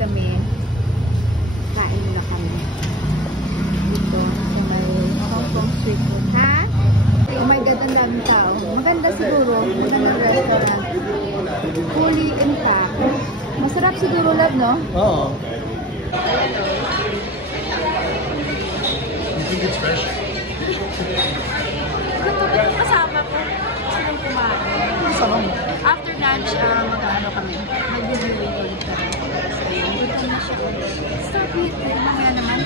kami. Kain muna kami. Dito, sa may Hong Kong street food. Ha? Oh my God, ang daming tao. Maganda siguro. Magandang restaurant. Fully intact. Masarap siguro, love, no? Oo. Yung kasama ko, silang kumain. Masarap. After lunch, mag-ano kami. Mag-viewing ulit kami. Gutom na siya. Stop it. Mamaya naman.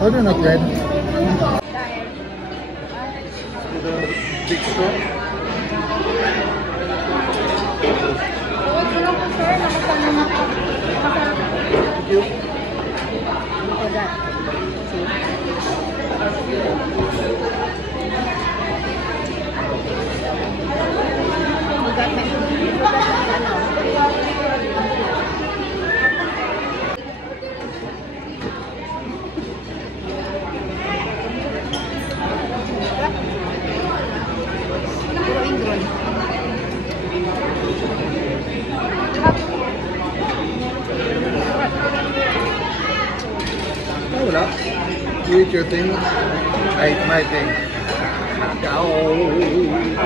Order not red. Dahil, The big straw. ito lang po sir. Nakasama na po. Thank you. Oh, that. Puro ingron. Oh, wala. You eat your thing. I eat my thing. Go.